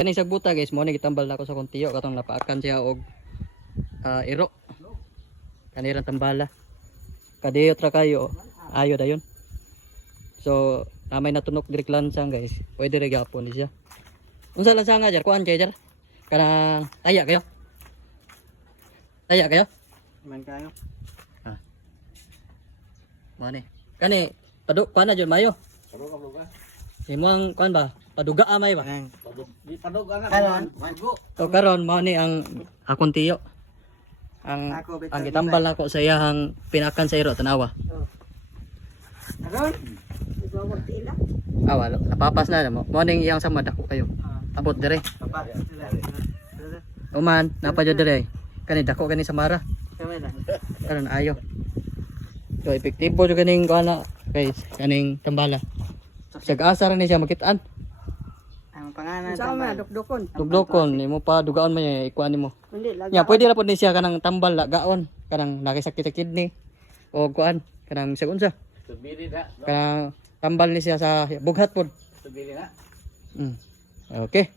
Kani sa buta guys, mo ni gitambal na ako sa kuntiyo katong napaakan siya og iro. Kanirang tambala. Kadiyo tra kayo, ayo dayon. So, namay natunok direk lansang guys. Pwede ra gyapon ni siya. Unsa lansang nga jar? Kuan kay jar? Kanang taya kayo? Taya kayo? Man kayo. Mo ni. Kani kuan na jud mayo. Imong kuan ba? Paduga amay ba? Padug ana. So karon mao ni ang akong tiyo. Ang gitambal nako sa iyang pinakan sa iro tanawa. Karon. Ibawag tila. Wala napapas na mo. Mao ning iyang samad ako kayo. Abot dire. Uman napa jud dire. Kani dako kani samara. Karon ayo. So epektibo jud kaning kuana guys, kaning tambala. Sag-asa ra ni siya makitaan. Ang pangalan Sa mga dukdukon. Dugdokon nimo pa dugaon man niya ikuan nimo. Kundi lagi. Ya pwede ra pud ni siya kanang tambal gaon, kanang nakisakit sa kidney o kuan, kanang sa unsa. Subiri na. Kanang tambal ni siya sa bughat pod. Subiri na. Okay.